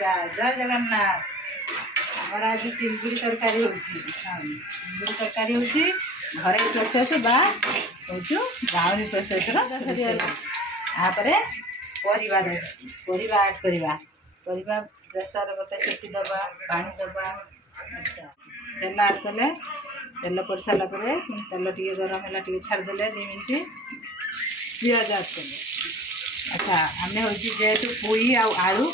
जय जगन्नाथ। आमर आज चिंगुड़ी तरकारी चिंगुड़ी तरकारी घरे प्रोसेस बा हूँ गाँवी प्रोसेस तापर परिवा ऐड करवा प्रेसर गोटे सीटी दबा पानी दबा। अच्छा तेल ऐड कले तेल पड़ सारापर तेल टे गरम है छाड़दे 2 मिनट पिज ऐड कले। अच्छा आम हूँ जेहेतु पोई आलू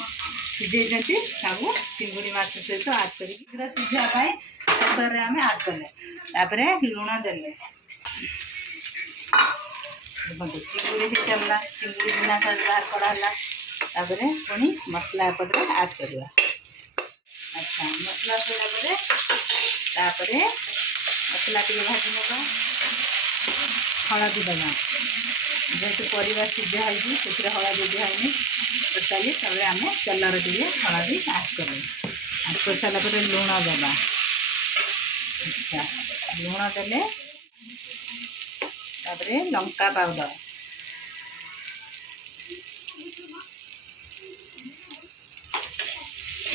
सीझे सब चिंगुड़ी माछ सहित आड कर शीघ्र सीझापी प्रेसर आम आड कले लुण देले देखो चिंगुड़ी ही चलला चिंगुड़ी बिना बाहर कराला पुणी मसला एपटे आड करवा। अच्छा मसला सरापर मसला टे भाजी नवा हलदी दबा जेहेतु परिवा सीझा होती हलदी दिखाई टोटाली आम तेलर टे हलदी आड कले आड कर सारापर लुण दबा। अच्छा लुण देले लंका पाउडर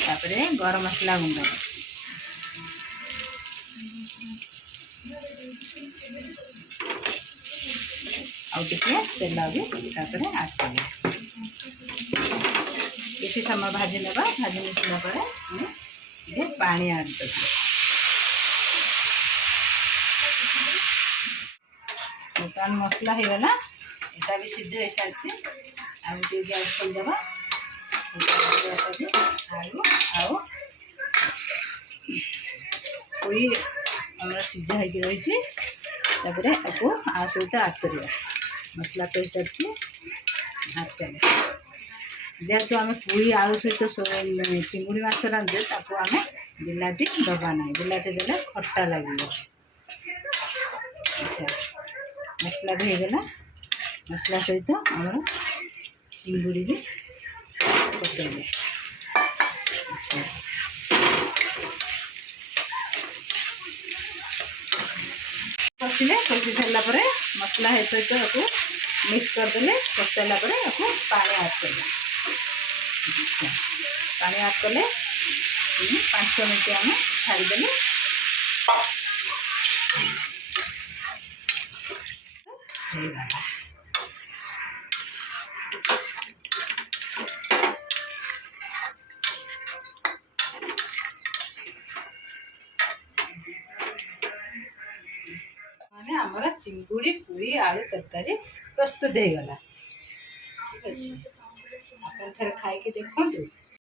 तापर गरम मसला गुंड आउटे तेल भी आड कर किसी समय भाजी नवा भाजी मिसला पानी आड कर बर्तमान मसला हो गला यहाँ भी सीझ हो सारी आगे गैस खोलदेव आलू आई आम सीझा हो रही आपको आ सहित आड कर मसला कर सारी आड कर जेहेतु आम पुई आलू सहित चिंगुड़ी माछ रांधे आम बिलाती दबा ना बिलाती देने खट्टा लगे। अच्छा मसला भी होगला मसला सहित आमर चिंगुड़ी भी पकड़े कषिले कषि सारापर मसला सहित आपको मिक्स करदे कषि सारापर आपको पानी आड कर पानी आड कले 5 मिनट आम छाड़दे माने आमर चिंगुड़ी पुई आलू तरकारी प्रस्तुत हो गला। ठीक अच्छे आप थे खाई देखु।